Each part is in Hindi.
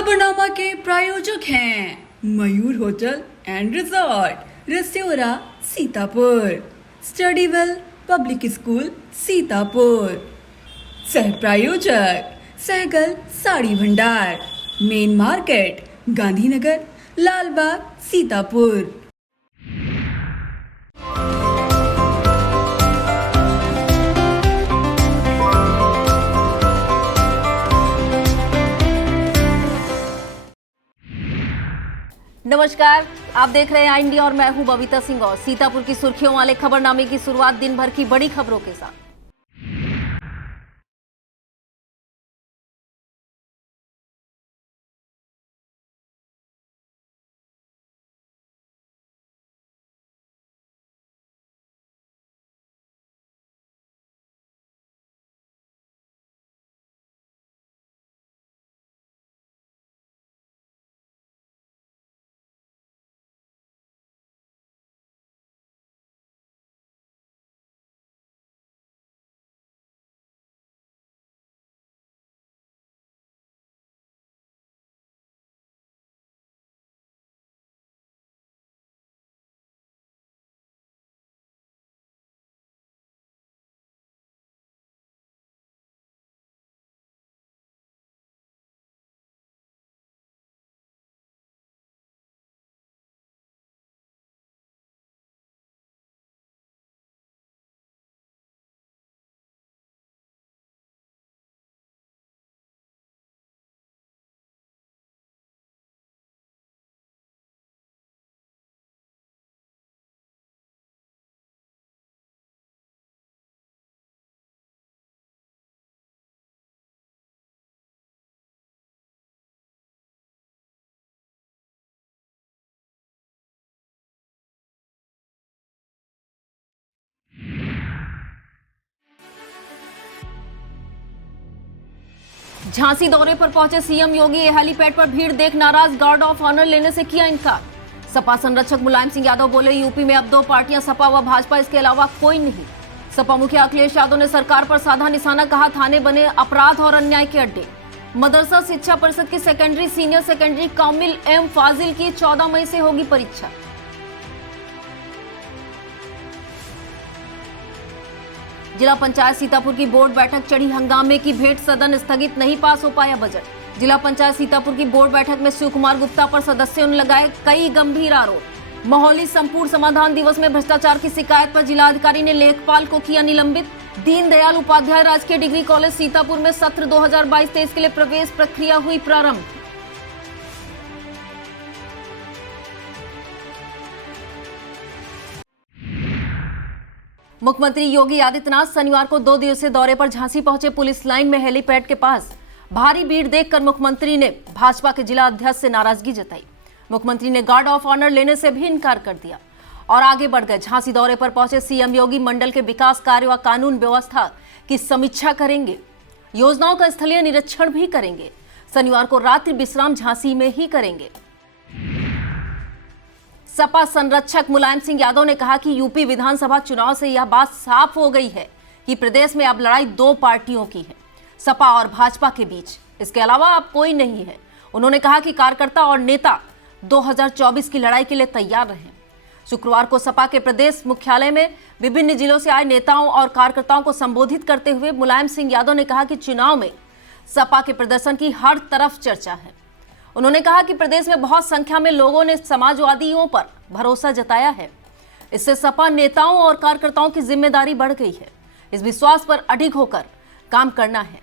खबरनामा के प्रायोजक हैं Mayur hotel and resort, Rasyora, Sitapur, Studywell public school, Sitapur. सह प्रायोजक सहगल साड़ी भंडार, मेन मार्केट, गांधीनगर, लालबाग, सीतापुर। नमस्कार, आप देख रहे हैं आई इंडिया और मैं हूं बबीता सिंह। और सीतापुर की सुर्खियों वाले खबरनामे की शुरुआत दिन भर की बड़ी खबरों के साथ। झांसी दौरे पर पहुंचे सीएम योगी, हेलीपैड पर भीड़ देख नाराज, गार्ड ऑफ ऑनर लेने से किया इनकार। सपा संरक्षक मुलायम सिंह यादव बोले, यूपी में अब दो पार्टियां सपा व भाजपा, इसके अलावा कोई नहीं। सपा मुखिया अखिलेश यादव ने सरकार पर साधा निशाना, कहा थाने बने अपराध और अन्याय के अड्डे। मदरसा शिक्षा परिषद की सेकेंडरी सीनियर सेकेंडरी कामिल एम फाजिल की 14 मई से होगी परीक्षा। जिला पंचायत सीतापुर की बोर्ड बैठक चढ़ी हंगामे की भेंट, सदन स्थगित, नहीं पास हो पाया बजट। जिला पंचायत सीतापुर की बोर्ड बैठक में शिव कुमार गुप्ता पर सदस्यों ने लगाए कई गंभीर आरोप। मोहाली संपूर्ण समाधान दिवस में भ्रष्टाचार की शिकायत पर जिलाधिकारी ने लेखपाल को किया निलंबित। दीनदयाल उपाध्याय राजकीय डिग्री कॉलेज सीतापुर में सत्र 2022-23 के लिए प्रवेश प्रक्रिया हुई प्रारंभ। मुख्यमंत्री योगी आदित्यनाथ शनिवार को 2 दिवसीय दौरे पर झांसी पहुंचे। पुलिस लाइन में हेलीपैड के पास भारी भीड़ देखकर मुख्यमंत्री ने भाजपा के जिला अध्यक्ष से नाराजगी जताई। मुख्यमंत्री ने गार्ड ऑफ ऑनर लेने से भी इनकार कर दिया और आगे बढ़ गए। झांसी दौरे पर पहुंचे सीएम योगी मंडल के विकास कार्य व कानून व्यवस्था की समीक्षा करेंगे, योजनाओं का स्थलीय निरीक्षण भी करेंगे। शनिवार को रात्रि विश्राम झांसी में ही करेंगे। सपा संरक्षक मुलायम सिंह यादव ने कहा कि यूपी विधानसभा चुनाव से यह बात साफ हो गई है कि प्रदेश में अब लड़ाई दो पार्टियों की है, सपा और भाजपा के बीच, इसके अलावा अब कोई नहीं है। उन्होंने कहा कि कार्यकर्ता और नेता 2024 की लड़ाई के लिए तैयार रहें। शुक्रवार को सपा के प्रदेश मुख्यालय में विभिन्न जिलों से आए नेताओं और कार्यकर्ताओं को संबोधित करते हुए मुलायम सिंह यादव ने कहा कि चुनाव में सपा के प्रदर्शन की हर तरफ चर्चा है। उन्होंने कहा कि प्रदेश में बहुत संख्या में लोगों ने समाजवादियों पर भरोसा जताया है, इससे सपा नेताओं और कार्यकर्ताओं की जिम्मेदारी बढ़ गई है। इस विश्वास पर अडिग होकर काम करना है।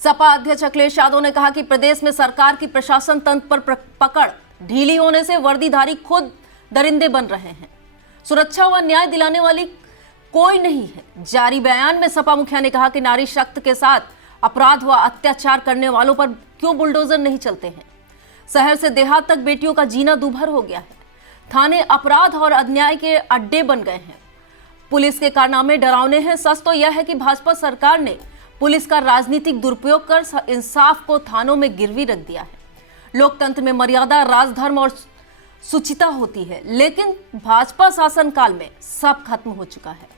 सपा अध्यक्ष अखिलेश यादव ने कहा कि प्रदेश में सरकार की प्रशासन तंत्र पर पकड़ ढीली होने से वर्दीधारी खुद दरिंदे बन रहे हैं, सुरक्षा व न्याय दिलाने वाली कोई नहीं है। जारी बयान में सपा मुखिया ने कहा कि नारी शक्ति के साथ अपराध व अत्याचार करने वालों पर क्यों बुलडोजर नहीं चलते हैं। शहर से देहात तक बेटियों का जीना दूभर हो गया है। थाने अपराध और अन्याय के अड्डे बन गए हैं। पुलिस के कारनामे डरावने हैं। सच तो यह है कि भाजपा सरकार ने पुलिस का राजनीतिक दुरुपयोग कर इंसाफ को थानों में गिरवी रख दिया है। लोकतंत्र में मर्यादा, राजधर्म और सुचिता होती है, लेकिन भाजपा शासनकाल में सब खत्म हो चुका है।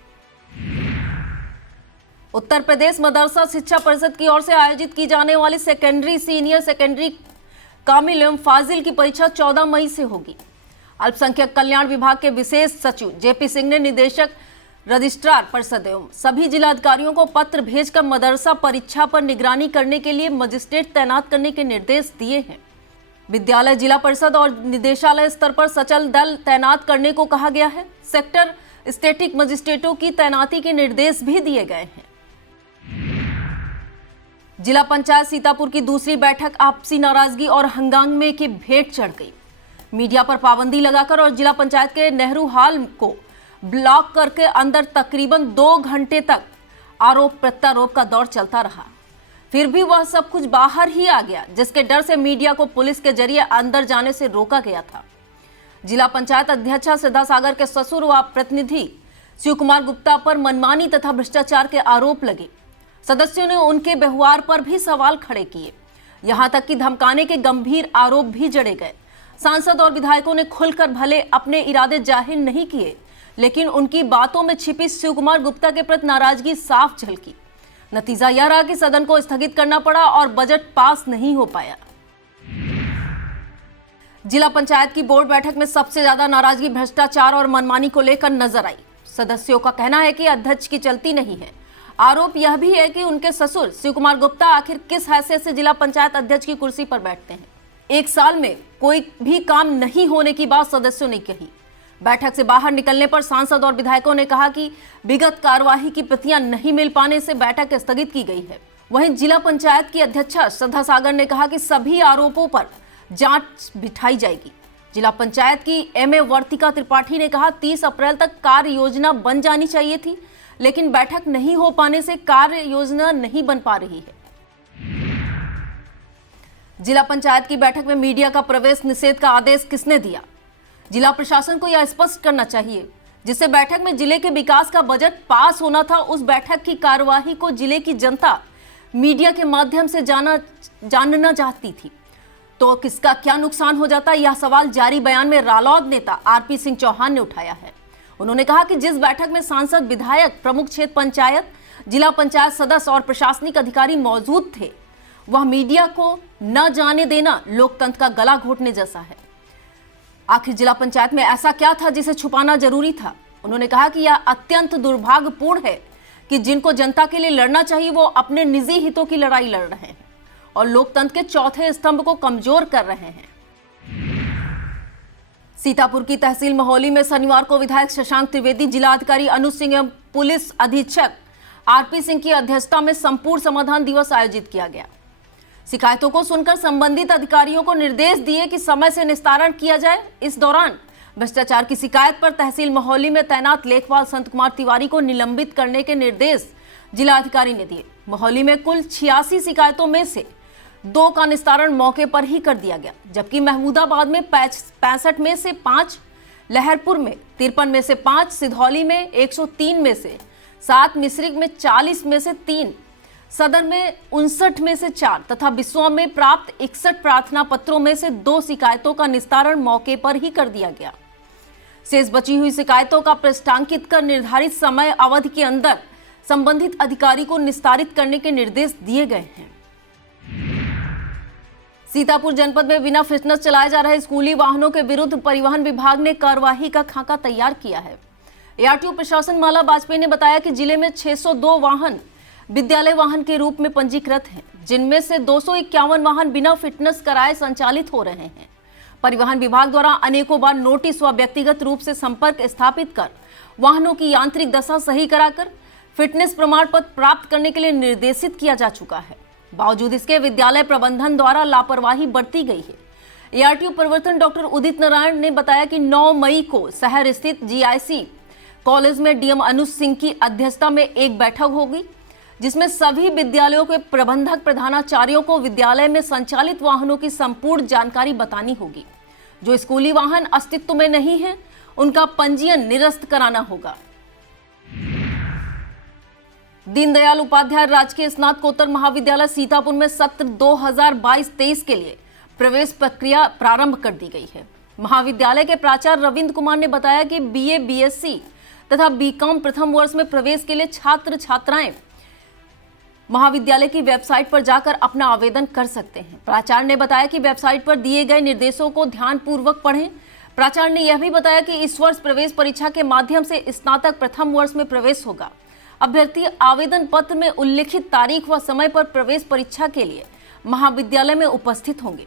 उत्तर प्रदेश मदरसा शिक्षा परिषद की ओर से आयोजित की जाने वाली सेकेंडरी, सीनियर सेकेंडरी, कामिल एवं फाजिल की परीक्षा 14 मई से होगी। अल्पसंख्यक कल्याण विभाग के विशेष सचिव जेपी सिंह ने निदेशक, रजिस्ट्रार परिषद एवं सभी जिलाधिकारियों को पत्र भेजकर मदरसा परीक्षा पर निगरानी करने के लिए मजिस्ट्रेट तैनात करने के निर्देश दिए हैं। विद्यालय, जिला परिषद और निदेशालय स्तर पर सचल दल तैनात करने को कहा गया है। सेक्टर स्टैटिक मजिस्ट्रेटों की तैनाती के निर्देश भी दिए गए हैं। जिला पंचायत सीतापुर की दूसरी बैठक आपसी नाराजगी और हंगामे की भेंट चढ़ गई। मीडिया पर पाबंदी लगाकर और जिला पंचायत के नेहरू हॉल को ब्लॉक करके अंदर तकरीबन 2 घंटे तक आरोप प्रत्यारोप का दौर चलता रहा। फिर भी वह सब कुछ बाहर ही आ गया, जिसके डर से मीडिया को पुलिस के जरिए अंदर जाने से रोका गया था। जिला पंचायत अध्यक्षा श्रद्धा सागर के ससुर व प्रतिनिधि शिव कुमार गुप्ता पर मनमानी तथा भ्रष्टाचार के आरोप लगे। सदस्यों ने उनके व्यवहार पर भी सवाल खड़े किए। यहां तक कि धमकाने के गंभीर आरोप भी जड़े गए। सांसद और विधायकों ने खुलकर भले अपने इरादे जाहिर नहीं किए, लेकिन उनकी बातों में छिपी शिव कुमार गुप्ता के प्रति नाराजगी साफ झलकी। नतीजा यह रहा कि सदन को स्थगित करना पड़ा और बजट पास नहीं हो पाया। जिला पंचायत की बोर्ड बैठक में सबसे ज्यादा नाराजगी भ्रष्टाचार और मनमानी को लेकर नजर आई। सदस्यों का कहना है कि अध्यक्ष की चलती नहीं है। आरोप यह भी है कि उनके ससुर शिव कुमार गुप्ता आखिर किस हैसियत से जिला पंचायत अध्यक्ष की कुर्सी पर बैठते हैं। 1 साल में कोई भी काम नहीं होने की बात सदस्यों ने कही। बैठक से बाहर निकलने पर सांसद और विधायकों ने कहा कि विगत कार्यवाही की प्रतियां नहीं मिल पाने से बैठक स्थगित की गई है। वहीं जिला पंचायत की अध्यक्षा श्रद्धा सागर ने कहा कि सभी आरोपों पर जांच बिठाई जाएगी। जिला पंचायत की एमए वर्तिका त्रिपाठी ने कहा 30 अप्रैल तक कार्य योजना बन जानी चाहिए थी, लेकिन बैठक नहीं हो पाने से कार्य योजना नहीं बन पा रही है। जिला पंचायत की बैठक में मीडिया का प्रवेश निषेध का आदेश किसने दिया? जिला प्रशासन को यह स्पष्ट करना चाहिए। जिससे बैठक में जिले के विकास का बजट पास होना था, उस बैठक की कार्यवाही को जिले की जनता मीडिया के माध्यम से जानना चाहती थी, तो किसका क्या नुकसान हो जाता? यह सवाल जारी बयान में रालोद नेता आरपी सिंह चौहान ने उठाया है। उन्होंने कहा कि जिस बैठक में सांसद, विधायक, प्रमुख क्षेत्र पंचायत, जिला पंचायत सदस्य और प्रशासनिक अधिकारी मौजूद थे, वह मीडिया को न जाने देना लोकतंत्र का गला घोटने जैसा है। आखिर जिला पंचायत में ऐसा क्या था जिसे छुपाना जरूरी था? उन्होंने कहा कि यह अत्यंत दुर्भाग्यपूर्ण है कि जिनको जनता के लिए लड़ना चाहिए वो अपने निजी हितों की लड़ाई लड़ रहे हैं और लोकतंत्र के चौथे स्तंभ को कमजोर कर रहे हैं। सीतापुर की तहसील महौली में शनिवार को विधायक शशांक त्रिवेदी, जिलाधिकारी अनुज सिंह एवं पुलिस अधीक्षक आरपी सिंह की अध्यक्षता में संपूर्ण समाधान दिवस आयोजित किया गया। शिकायतों को सुनकर संबंधित अधिकारियों को निर्देश दिए कि समय से निस्तारण किया जाए। इस दौरान भ्रष्टाचार की शिकायत पर तहसील महौली में तैनात लेखपाल संत कुमार तिवारी को निलंबित करने के निर्देश जिलाधिकारी ने दिए। महौली में कुल 86 शिकायतों में से 2 का निस्तारण मौके पर ही कर दिया गया, जबकि महमूदाबाद में 65 में से 5, लहरपुर में 53 में से 5, सिधौली में 103 में से 7, मिश्रिक में 40 में से 3, सदर में 59 में से 4 तथा बिस्वा में प्राप्त 61 प्रार्थना पत्रों में से 2 शिकायतों का निस्तारण मौके पर ही कर दिया गया। शेष बची हुई शिकायतों का पृष्ठांकित कर निर्धारित समय अवधि के अंदर संबंधित अधिकारी को निस्तारित करने के निर्देश दिए गए हैं। सीतापुर जनपद में बिना फिटनेस चलाए जा रहे स्कूली वाहनों के विरुद्ध परिवहन विभाग ने कार्यवाही का खाका तैयार किया है। एआरटीओ प्रशासन माला वाजपेयी ने बताया कि जिले में 602 वाहन विद्यालय वाहन के रूप में पंजीकृत हैं, जिनमें से 251 वाहन बिना फिटनेस कराए संचालित हो रहे हैं। परिवहन विभाग द्वारा अनेकों बार नोटिस व व्यक्तिगत रूप से संपर्क स्थापित कर वाहनों की यांत्रिक दशा सही कराकर फिटनेस प्रमाण पत्र प्राप्त करने के लिए निर्देशित किया जा चुका है। बावजूद इसके विद्यालय प्रबंधन द्वारा लापरवाही बरती गई है। एआरटीओ प्रवर्तन डॉक्टर उदित नारायण ने बताया कि 9 मई को शहर स्थित जीआईसी कॉलेज में डीएम अनुज सिंह की अध्यक्षता में एक बैठक होगी, जिसमें सभी विद्यालयों के प्रबंधक प्रधानाचार्यों को विद्यालय में संचालित वाहनों की संपूर्ण जानकारी बतानी होगी। जो स्कूली वाहन अस्तित्व में नहीं है, उनका पंजीयन निरस्त कराना होगा। दीनदयाल उपाध्याय राजकीय स्नातकोत्तर महाविद्यालय सीतापुर में सत्र 2022-23 के लिए प्रवेश प्रक्रिया प्रारंभ कर दी गई है। महाविद्यालय के प्राचार्य रविंद्र कुमार ने बताया कि बीए, बीएससी तथा बीकॉम प्रथम वर्ष में प्रवेश के लिए छात्र छात्राएं महाविद्यालय की वेबसाइट पर जाकर अपना आवेदन कर सकते हैं। प्राचार्य ने बताया कि वेबसाइट पर दिए गए निर्देशों को ध्यानपूर्वक पढ़ें। प्राचार्य ने यह भी बताया कि इस वर्ष प्रवेश परीक्षा के माध्यम से स्नातक प्रथम वर्ष में प्रवेश होगा। अभ्यर्थी आवेदन पत्र में उल्लिखित तारीख व समय पर प्रवेश परीक्षा के लिए महाविद्यालय में उपस्थित होंगे।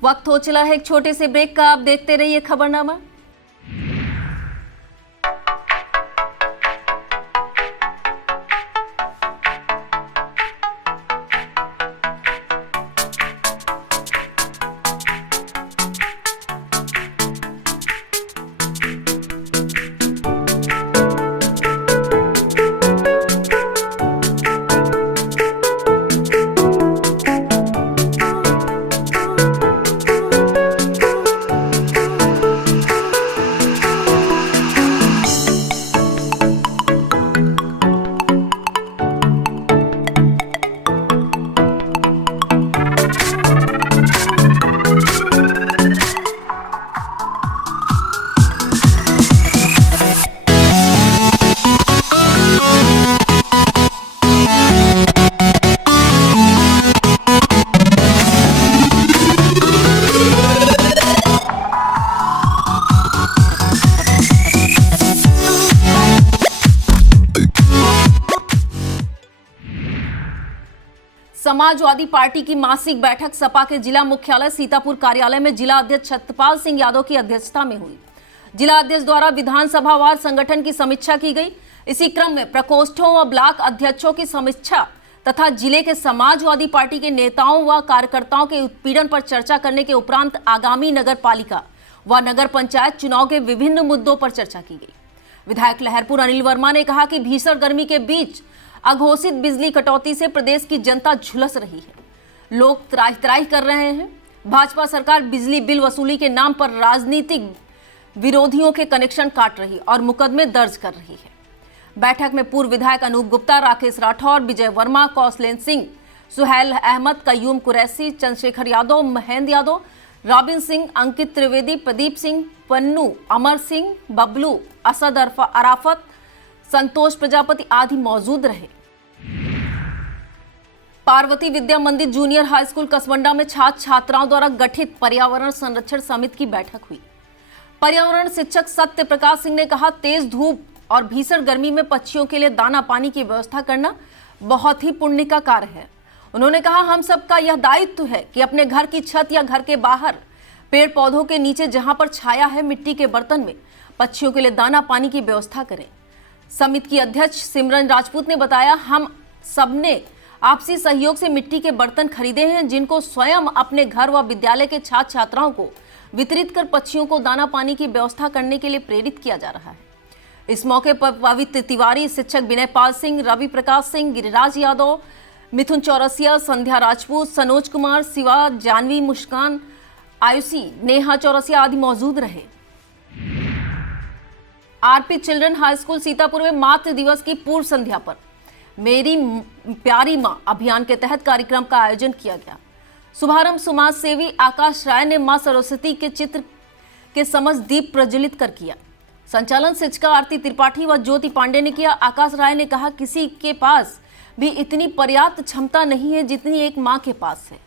वक्त हो चला है एक छोटे से ब्रेक का। आप देखते रहिए खबरनामा। समाजवादी पार्टी की मासिक बैठक सपा के जिला मुख्यालय सीतापुर कार्यालय में जिला अध्यक्ष सत्यपाल सिंह यादव की अध्यक्षता में हुई। जिला अध्यक्ष द्वारा विधानसभावार संगठन की समीक्षा की गई। इसी क्रम में प्रकोष्ठों व ब्लॉक अध्यक्षों की समीक्षा तथा जिले के समाजवादी पार्टी के नेताओं व कार्यकर्ताओं के उत्पीड़न पर चर्चा करने के उपरांत आगामी नगर पालिका व नगर पंचायत चुनाव के विभिन्न मुद्दों पर चर्चा की गई। विधायक लहरपुर अनिल वर्मा ने कहा कि भीषण गर्मी के बीच अघोषित बिजली कटौती से प्रदेश की जनता झुलस रही है। लोग त्राही त्राही कर रहे हैं। भाजपा सरकार बिजली बिल वसूली के नाम पर राजनीतिक विरोधियों के कनेक्शन काट रही और मुकदमे दर्ज कर रही है। बैठक में पूर्व विधायक अनूप गुप्ता, राकेश राठौर, विजय वर्मा, कौशलेन सिंह, सुहैल अहमद, कयूम कुरैशी, चंद्रशेखर यादव, महेंद्र यादव, रॉबिन सिंह, अंकित त्रिवेदी, प्रदीप सिंह, पन्नू, अमर सिंह, बबलू, असद अराफत, संतोष प्रजापति आदि मौजूद रहे। पार्वती विद्या मंदिर जूनियर हाई स्कूल कसवंडा में छात्र छात्राओं द्वारा गठित पर्यावरण संरक्षण समिति की बैठक हुई। पर्यावरण शिक्षक सत्य प्रकाश सिंह ने कहा, तेज धूप और भीषण गर्मी में पक्षियों के लिए दाना पानी की व्यवस्था करना बहुत ही पुण्य का कार्य है। उन्होंने कहा, हम सबका यह दायित्व है कि अपने घर की छत या घर के बाहर पेड़ पौधों के नीचे जहां पर छाया है मिट्टी के बर्तन में पक्षियों के लिए दाना पानी की व्यवस्था करें। समिति की अध्यक्ष सिमरन राजपूत ने बताया, हम सबने आपसी सहयोग से मिट्टी के बर्तन खरीदे हैं जिनको स्वयं अपने घर व विद्यालय के छात्र छात्राओं को वितरित कर पक्षियों को दाना पानी की व्यवस्था करने के लिए प्रेरित किया जा रहा है। इस मौके पर पवित्र तिवारी, शिक्षक विनय पाल सिंह, रवि प्रकाश सिंह, गिरिराज यादव, मिथुन चौरसिया, संध्या राजपूत, सनोज कुमार, शिवा, जानवी, मुस्कान, आयुषी, नेहा चौरसिया आदि मौजूद रहे। RP children high school Sitapur में मातृ दिवस की पूर्व संध्या पर मेरी प्यारी मां अभियान के तहत कार्यक्रम का आयोजन किया गया। शुभारंभ समाज सेवी आकाश राय ने मां सरस्वती के चित्र के समक्ष दीप प्रज्वलित कर किया। संचालन शिक्षिका आरती त्रिपाठी व ज्योति पांडे ने किया। आकाश राय ने कहा, किसी के पास भी इतनी पर्याप्त क्षमता नहीं है जितनी एक मां के पास है,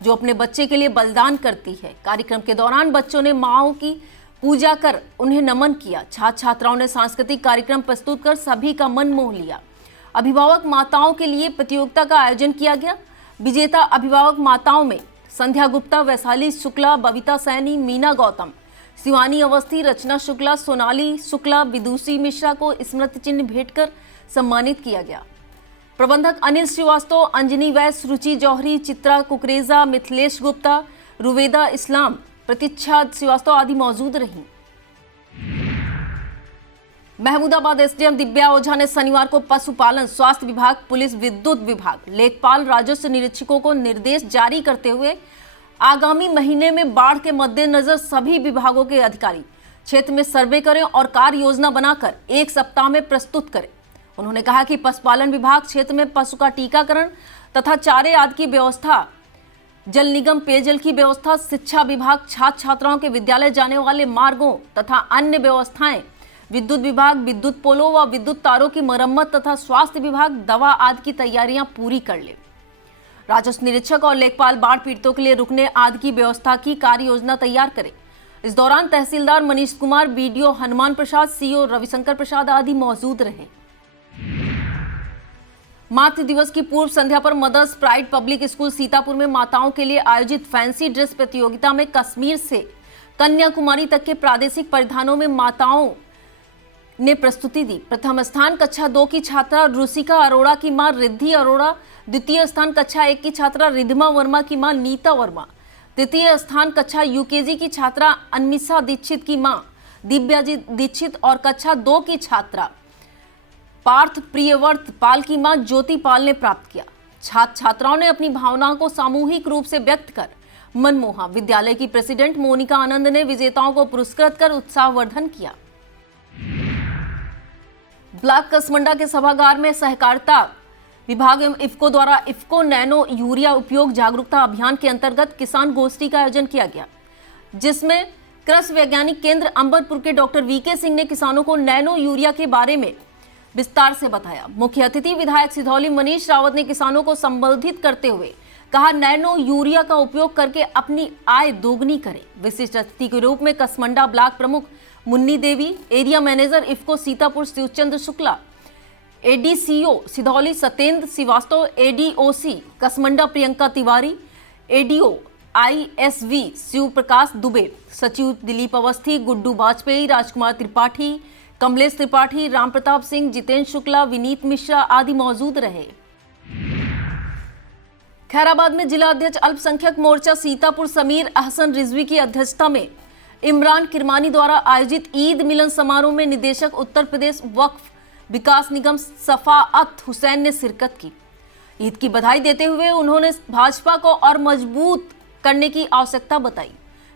जो अपने बच्चे के लिए बलिदान करती है। कार्यक्रम के दौरान बच्चों ने माओं की पूजा कर उन्हें नमन किया। छात्र छात्राओं ने सांस्कृतिक कार्यक्रम प्रस्तुत कर सभी का मन मोह लिया। अभिभावक माताओं के लिए प्रतियोगिता का आयोजन किया गया। विजेता अभिभावक माताओं में संध्या गुप्ता, वैशाली शुक्ला, बबीता सैनी, मीना गौतम, शिवानी अवस्थी, रचना शुक्ला, सोनाली शुक्ला, विदुषी मिश्रा को स्मृति चिन्ह भेंट कर सम्मानित किया गया। प्रबंधक अनिल श्रीवास्तव, अंजनी वैश्य, रुचि जौहरी, चित्रा कुकरेजा, मिथिलेश गुप्ता, रुवेदा इस्लाम, प्रतीक्षा श्रीवास्तव आदि मौजूद रहीं। महमूदाबाद एसडीएम दिव्या ओझा ने शनिवार को पशुपालन, स्वास्थ्य विभाग, पुलिस, विद्युत विभाग, लेखपाल, राजस्व निरीक्षकों को निर्देश जारी करते हुए आगामी महीने में बाढ़ के मद्देनजर सभी विभागों के अधिकारी क्षेत्र में सर्वे करें और कार्य योजना बनाकर 1 सप्ताह में प्रस्तुत करें। उन्होंने कहा कि पशुपालन विभाग क्षेत्र में पशु का टीकाकरण तथा चारे आदि की व्यवस्था, जल निगम पेयजल की व्यवस्था, शिक्षा विभाग छात्र छात्राओं के विद्यालय जाने वाले मार्गों तथा अन्य व्यवस्थाएं विद्युत विभाग विद्युत पोलों व विद्युत तारों की मरम्मत तथा स्वास्थ्य विभाग दवा आदि की तैयारियां पूरी कर ले। राजस्व निरीक्षक और लेखपाल बाढ़ पीड़ितों के लिए रुकने आदि की व्यवस्था की कार्य योजना तैयार करें। इस दौरान तहसीलदार मनीष कुमार, बीडीओ हनुमान प्रसाद, सीओ रविशंकर प्रसाद आदि मौजूद रहे। मातृ दिवस की पूर्व संध्या पर mother's pride public school Sitapur में माताओं के लिए आयोजित फैंसी ड्रेस प्रतियोगिता में कश्मीर से कन्याकुमारी तक के प्रादेशिक परिधानों में माताओं ने प्रस्तुति दी। प्रथम स्थान कक्षा 2 की छात्रा रुसिका अरोड़ा की मां रिद्धि अरोड़ा, द्वितीय स्थान कक्षा 1 की छात्रा रिधिमा वर्मा की मां नीता वर्मा, तृतीय स्थान कक्षा यूकेजी की छात्रा अनमिसा दीक्षित की मां दिव्या दीक्षित और कक्षा 2 की छात्रा पार्थ प्रियवर्त पाल की मां ज्योति पाल ने प्राप्त किया। छात्र छात्राओं ने अपनी भावनाओं को सामूहिक रूप से व्यक्त कर मनमोहा। विद्यालय की प्रेसिडेंट मोनिका आनंद ने विजेताओं को पुरस्कृत कर उत्साहवर्धन किया। ब्लॉक कसमंडा के सभागार में सहकारिता विभाग एवं इफ्को द्वारा इफ्को नैनो यूरिया उपयोग जागरूकता अभियान के अंतर्गत किसान गोष्ठी का आयोजन किया गया, जिसमें कृषि वैज्ञानिक केंद्र अंबरपुर के डॉक्टर वीके सिंह ने किसानों को नैनो यूरिया के बारे में विस्तार से बताया। मुख्य अतिथि विधायक सिधौली मनीष रावत ने किसानों को संबोधित करते हुए कहा, नैनो यूरिया का उपयोग करके अपनी आय दोगुनी करें। विशिष्ट अतिथि के रूप में कसमंडा ब्लॉक प्रमुख Munni Devi, area manager IFFCO Sitapur Shivchandra Shukla, ADCO Sidhauli Satyendra Srivastava, ADOC Kasmanda Priyanka Tiwari, ADO ISV Shiv Prakash Dubey, सचिव दिलीप अवस्थी, गुड्डू वाजपेयी, राजकुमार त्रिपाठी, कमलेश त्रिपाठी, राम प्रताप सिंह, जितेंद्र शुक्ला, विनीत मिश्रा आदि मौजूद रहे। खैराबाद में जिला अध्यक्ष अल्पसंख्यक मोर्चा सीतापुर समीर अहसन रिजवी की अध्यक्षता में इमरान किरमानी द्वारा आयोजित ईद मिलन समारोह में निदेशक उत्तर प्रदेश वक्फ विकास निगम सफाअत हुसैन ने शिरकत की। ईद की बधाई देते हुए उन्होंने भाजपा को और मजबूत करने की आवश्यकता बताई।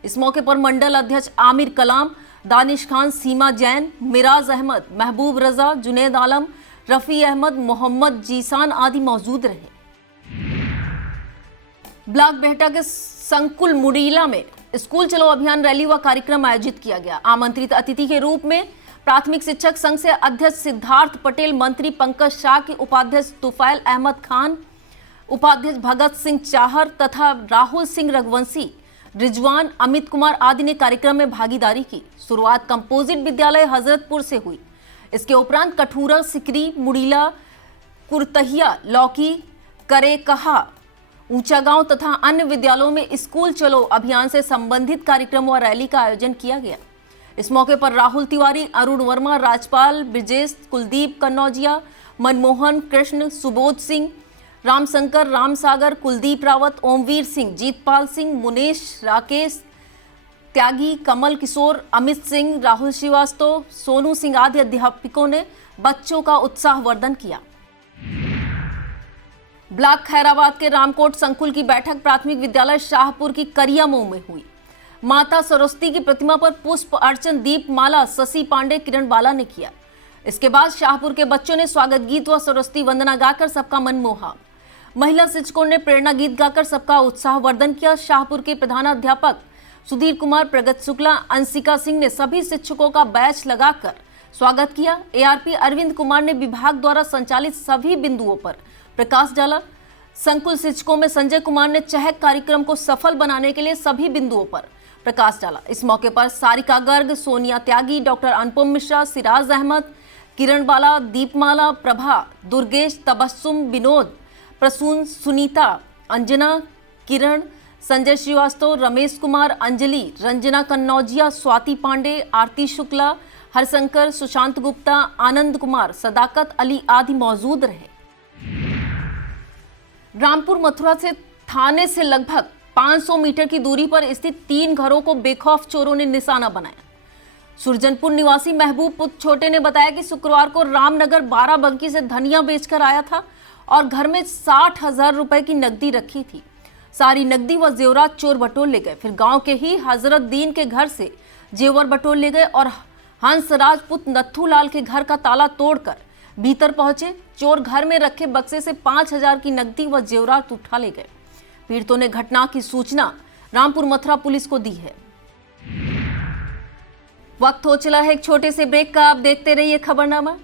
इस मौके पर मंडल अध्यक्ष आमिर कलाम, दानिश खान, सीमा जैन, मिराज अहमद, महबूब रजा, जुनेद आलम, रफी अहमद, मोहम्मद जीसान आदि मौजूद रहे। ब्लॉक बेहटा के संकुल मुडीला में स्कूल चलो अभियान रैली व कार्यक्रम आयोजित किया गया। आमंत्रित अतिथि के रूप में प्राथमिक शिक्षक संघ से अध्यक्ष सिद्धार्थ पटेल, मंत्री पंकज शाह के उपाध्यक्ष तुफैल अहमद खान, उपाध्यक्ष भगत सिंह चाहर तथा राहुल सिंह रघुवंशी, रिजवान, अमित कुमार आदि ने कार्यक्रम में भागीदारी की। शुरुआत कंपोजिट विद्यालय हजरतपुर से हुई। इसके उपरांत कठूरा, सिकरी, मुडीला, कुरतहिया, लौकी, करेकहा, ऊंचा गांव तथा अन्य विद्यालयों में स्कूल चलो अभियान से संबंधित कार्यक्रम व रैली का आयोजन किया गया। इस मौके पर राहुल तिवारी, अरुण वर्मा, राजपाल, ब्रिजेश, कुलदीप कन्नौजिया, मनमोहन कृष्ण, सुबोध सिंह, रामशंकर, रामसागर, कुलदीप रावत, ओमवीर सिंह, जीतपाल सिंह, मुनेश, राकेश त्यागी, कमल किशोर, अमित सिंह, राहुल श्रीवास्तव, सोनू सिंह आदि अध्यापकों ने बच्चों का उत्साहवर्धन किया। ब्लॉक खैराबाद के रामकोट संकुल की बैठक प्राथमिक विद्यालय शाहपुर की करियामो में हुई। माता सरस्वती की प्रतिमा पर पुष्प अर्चन, दीप माला शशि पांडे, किरण बाला ने किया। इसके बाद शाहपुर के बच्चों ने स्वागत गीत व सरस्वती वंदना गाकर सबका मन मोहा। महिला शिक्षकों ने प्रेरणा गीत गाकर सबका उत्साहवर्धन किया। शाहपुर के प्रधानाध्यापक सुधीर कुमार, प्रगत शुक्ला, अंशिका सिंह ने सभी शिक्षकों का बैच लगाकर स्वागत किया। एआरपी अरविंद कुमार ने विभाग द्वारा संचालित सभी बिंदुओं पर प्रकाश डाला। संकुल शिक्षकों में संजय कुमार ने चहक कार्यक्रम को सफल बनाने के लिए सभी बिंदुओं पर प्रकाश डाला। इस मौके पर सारिका गर्ग, सोनिया त्यागी, डॉक्टर अनुपम मिश्रा, सिराज अहमद, किरण बाला, दीपमाला, प्रभा, दुर्गेश, तबस्सुम, विनोद, प्रसून, सुनीता, अंजना, किरण, संजय श्रीवास्तव, रमेश कुमार, अंजलि, रंजना कन्नौजिया, स्वाति पांडे, आरती शुक्ला, हरशंकर, सुशांत गुप्ता, आनंद कुमार, सदाकत अली आदि मौजूद रहे। रामपुर मथुरा से थाने से लगभग 500 मीटर की दूरी पर स्थित 3 घरों को बेखौफ चोरों ने निशाना बनाया। सुरजनपुर निवासी महबूब पुत्र छोटे ने बताया कि शुक्रवार को रामनगर 12 बंकी से धनिया बेचकर आया था और घर में 60,000 रुपए की नकदी रखी थी। सारी नकदी व जेवरात चोर बटोर ले गए। फिर गांव के ही हजरत दीन के घर से जेवर बटोर ले गए और हंसराज पुत्र नत्थू लाल के घर का ताला तोड़कर भीतर पहुंचे। चोर घर में रखे बक्से से 5,000 की नकदी व जेवरात उठा ले गए। पीड़ितों ने घटना की सूचना रामपुर मथुरा पुलिस को दी है। वक्त हो चला है एक छोटे से ब्रेक का। आप देखते रहिए खबरनामा।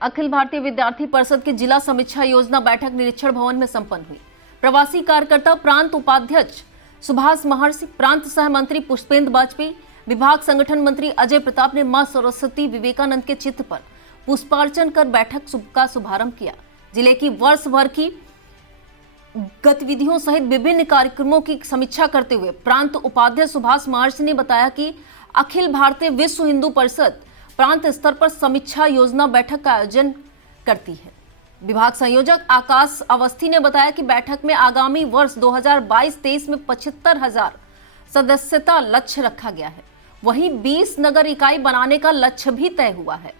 अखिल भारतीय विद्यार्थी परिषद की जिला समीक्षा योजना बैठक निरीक्षण भवन में संपन्न हुई। प्रवासी कार्यकर्ता प्रांत उपाध्यक्ष सुभाष महर्षि, प्रांत सह मंत्री पुष्पेंद्र वाजपेयी, विभाग संगठन मंत्री अजय प्रताप ने मां सरस्वती विवेकानंद के चित्र पर पुष्पार्चन कर बैठक का शुभारंभ किया। जिले की वर्ष भर की गतिविधियों सहित विभिन्न कार्यक्रमों की समीक्षा करते हुए प्रांत उपाध्यक्ष सुभाष महर्षि ने बताया कि अखिल भारतीय विश्व हिंदू परिषद प्रांत स्तर पर समीक्षा योजना बैठक का आयोजन करती है। विभाग संयोजक आकाश अवस्थी ने बताया कि बैठक में आगामी वर्ष 2022-23 में 75,000 सदस्यता लक्ष्य रखा गया है। वहीं 20 नगर इकाई बनाने का लक्ष्य भी तय हुआ है।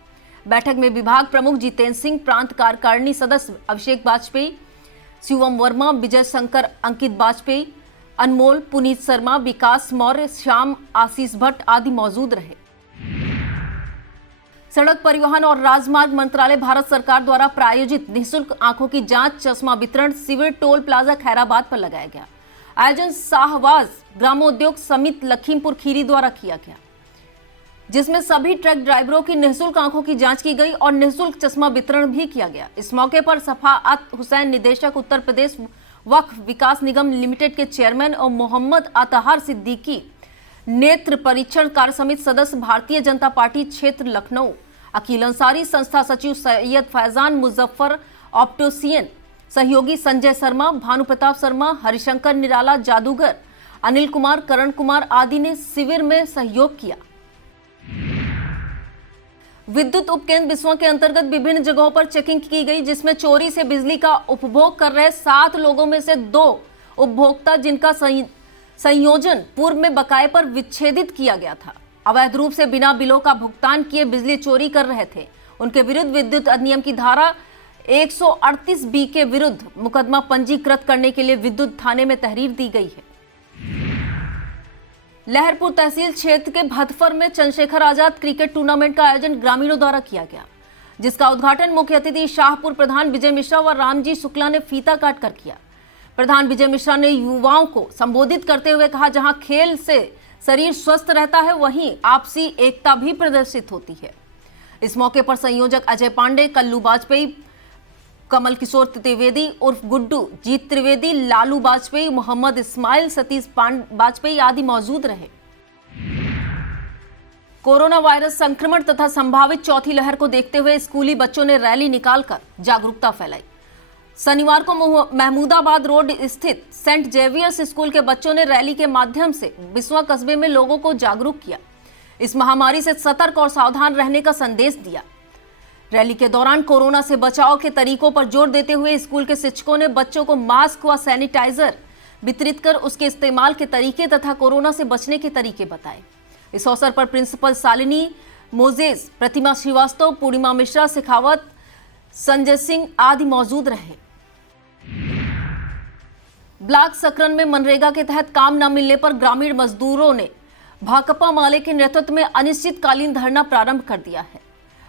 बैठक में विभाग प्रमुख जितेंद्र सिंह, प्रांत कार्यकारिणी सदस्य अभिषेक वाजपेयी, शिवम वर्मा, विजय शंकर, अंकित वाजपेयी, अनमोल, पुनीत शर्मा, विकास मौर्य, श्याम, आशीष भट्ट आदि मौजूद रहे। सड़क परिवहन और राजमार्ग मंत्रालय भारत सरकार द्वारा प्रायोजित निःशुल्क आंखों की जांच चश्मा वितरण शिविर टोल प्लाजा खैराबाद पर लगाया गया। आयोजन शाहबाज ग्रामोद्योग समिति लखीमपुर खीरी द्वारा किया गया, जिसमें सभी ट्रक ड्राइवरों की निःशुल्क आंखों की जांच की गई और निःशुल्क चश्मा वितरण भी किया गया। इस मौके पर सफाअत हुसैन, निदेशक उत्तर प्रदेश वक्फ विकास निगम लिमिटेड के चेयरमैन, और मोहम्मद अतहार सिद्दीकी, नेत्र परीक्षण कार्य समिति सदस्य, भारतीय जनता पार्टी क्षेत्र लखनऊ, अकील अंसारी, संस्था सचिव सैयद फैजान मुजफ्फर, ऑप्टोसियन सहयोगी संजय शर्मा, भानु प्रताप शर्मा, हरिशंकर निराला, जादूगर अनिल कुमार, करण कुमार आदि ने शिविर में सहयोग किया। विद्युत उपकेंद्र बिस्वा के अंतर्गत विभिन्न जगहों पर चेकिंग की गई, जिसमें चोरी से बिजली का उपभोग कर रहे 7 लोगों में से 2 उपभोक्ता, जिनका संयोजन पूर्व में बकाये पर विच्छेदित किया गया था, अवैध रूप से बिना बिलों का भुगतान किए बिजली चोरी कर रहे थे। उनके विरुद्ध विद्युत अधिनियम की धारा 138B के विरुद्ध मुकदमा पंजीकृत करने के लिए विद्युत थाने में तहरीर दी गई है। लहरपुर तहसील क्षेत्र के भदफर में चंद्रशेखर आजाद क्रिकेट टूर्नामेंट का आयोजन ग्रामीणों द्वारा किया गया, जिसका उद्घाटन मुख्य अतिथि शाहपुर प्रधान विजय मिश्रा व रामजी शुक्ला ने फीता काट कर किया। प्रधान विजय मिश्रा ने युवाओं को संबोधित करते हुए कहा, जहां खेल से शरीर स्वस्थ रहता है, वहीं आपसी एकता भी प्रदर्शित होती है। इस मौके पर संयोजक अजय पांडे, कल्लू वाजपेयी, कमल किशोर त्रिवेदी उर्फ गुड्डू, जीत त्रिवेदी, लालू वाजपेयी, मोहम्मद इस्माइल, सतीश वाजपेयी आदि मौजूद रहे। कोरोना वायरस संक्रमण तथा संभावित चौथी लहर को देखते हुए स्कूली बच्चों ने रैली निकालकर जागरूकता फैलाई। शनिवार को महमूदाबाद रोड स्थित सेंट जेवियर्स स्कूल के बच्चों ने रैली के माध्यम से बिस्वा कस्बे में लोगों को जागरूक किया, इस महामारी से सतर्क और सावधान रहने का संदेश दिया। रैली के दौरान कोरोना से बचाव के तरीकों पर जोर देते हुए स्कूल के शिक्षकों ने बच्चों को मास्क व सैनिटाइजर वितरित कर उसके इस्तेमाल के तरीके तथा कोरोना से बचने के तरीके बताए। इस अवसर पर प्रिंसिपल शालिनी मोजेस, प्रतिमा श्रीवास्तव, पूर्णिमा मिश्रा शेखावत, संजय सिंह आदि मौजूद रहे। ब्लॉक सकरन में मनरेगा के तहत काम न मिलने पर ग्रामीण मजदूरों ने भाकपा माले के नेतृत्व में अनिश्चितकालीन धरना प्रारंभ कर दिया है।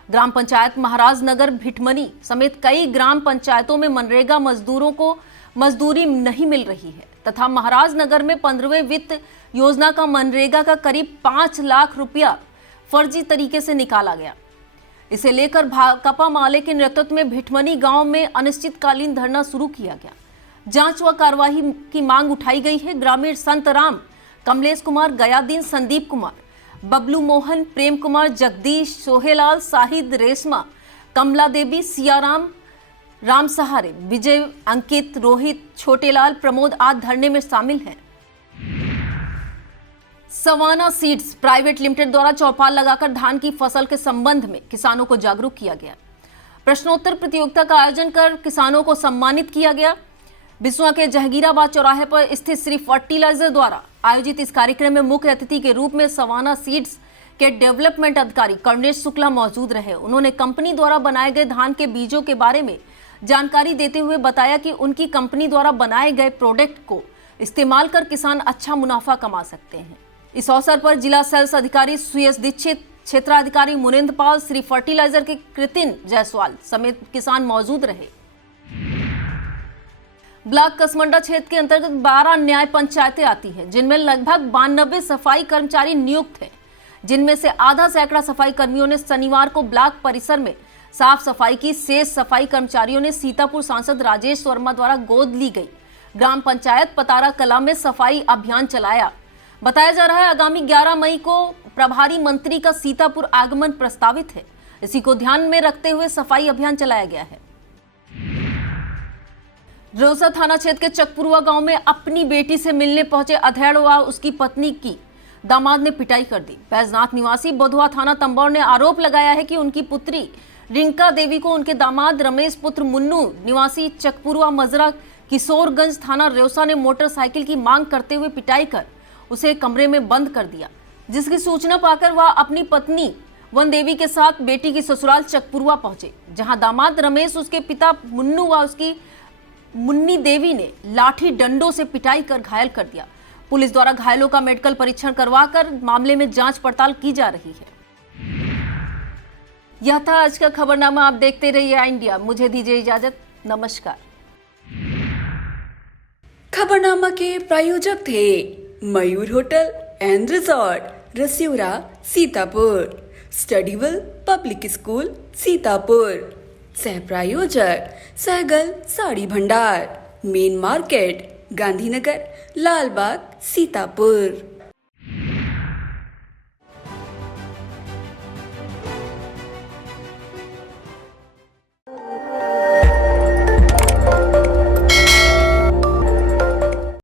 ग्राम पंचायत महाराजनगर, भिटमनी समेत कई ग्राम पंचायतों में मनरेगा मजदूरों को मजदूरी नहीं मिल रही है तथा महाराजनगर में 15वें वित्त योजना का मनरेगा का करीब 5 लाख रुपया फर्जी तरीके से निकाला गया। इसे लेकर भाकपा माले के नेतृत्व में भिटमनी गांव में अनिश्चितकालीन धरना शुरू किया गया। जांच व कार्यवाही की मांग उठाई गई है। ग्रामीण संतराम कमलेश कुमार, गयादीन, संदीप कुमार, बबलू मोहन, प्रेम कुमार, जगदीश, सोहेलाल, शाहिद, रेशमा, कमला देवी, सियाराम, राम सहारे, विजय, अंकित, रोहित, छोटेलाल, प्रमोद आदि धरने में शामिल हैं। सवाना सीड्स प्राइवेट लिमिटेड द्वारा चौपाल लगाकर धान की फसल के संबंध में किसानों को जागरूक किया गया। प्रश्नोत्तर प्रतियोगिता का आयोजन कर किसानों को सम्मानित किया गया। बिसुआ के जहांगीराबाद चौराहे पर स्थित श्री फर्टिलाइजर द्वारा आयोजित इस कार्यक्रम में मुख्य अतिथि के रूप में सवाना सीड्स के डेवलपमेंट अधिकारी कर्णेश शुक्ला मौजूद रहे। उन्होंने कंपनी द्वारा बनाए गए धान के बीजों के बारे में जानकारी देते हुए बताया कि उनकी कंपनी द्वारा बनाए गए प्रोडक्ट को इस्तेमाल कर किसान अच्छा मुनाफा कमा सकते हैं। इस अवसर पर जिला सेल्स अधिकारी सुयश दीक्षित, क्षेत्राधिकारी मुनिंद्र पाल, श्री फर्टिलाइजर के कृतिन जायसवाल समेत किसान मौजूद रहे। ब्लॉक कसमंडा क्षेत्र के अंतर्गत 12 न्याय पंचायतें आती हैं, जिनमें लगभग 92 सफाई कर्मचारी नियुक्त हैं, जिनमें से आधा सैकड़ा सफाई कर्मियों ने शनिवार को ब्लॉक परिसर में साफ सफाई की। शेष सफाई कर्मचारियों ने सीतापुर सांसद राजेश वर्मा द्वारा गोद ली गई ग्राम पंचायत पतारा कला में सफाई अभियान चलाया। बताया जा रहा है आगामी 11 मई को प्रभारी मंत्री का सीतापुर आगमन प्रस्तावित है। इसी को ध्यान में रखते हुए सफाई अभियान चलाया गया है। रोसा थाना क्षेत्र के चकपुरवा गांव में अपनी बेटी से मिलने पहुंचे अधेड़ व उसकी पत्नी की दामाद ने पिटाई कर दी। बैजनाथ निवासी बधुआ थाना तंबौर ने आरोप लगाया है कि उनकी पुत्री रिंका देवी को उनके दामाद रमेश पुत्र मुन्नू निवासी चकपुरवा मजरा किशोरगंज थाना रेवसा ने मोटरसाइकिल की मांग करते हुए पिटाई कर उसे कमरे में बंद कर दिया, जिसकी सूचना पाकर वह अपनी पत्नी वन देवी के साथ बेटी की ससुराल चकपुरवा पहुंचे, जहां दामाद रमेश, उसके पिता मुन्नू व उसकी मुन्नी देवी ने लाठी डंडों से पिटाई कर घायल कर दिया। पुलिस द्वारा घायलों का मेडिकल परीक्षण करवाकर मामले में जांच पड़ताल की जा रही है। यह था आज का खबरनामा। आप देखते रहिए इंडिया। मुझे दीजिए इजाजत। नमस्कार। खबरनामा के प्रायोजक थे Mayur hotel and resort, Rasiya, Sitapur, Studywell public school, Sitapur. सह प्रायोजक सहगल साड़ी भंडार, मेन मार्केट, गांधीनगर, लालबाग, सीतापुर।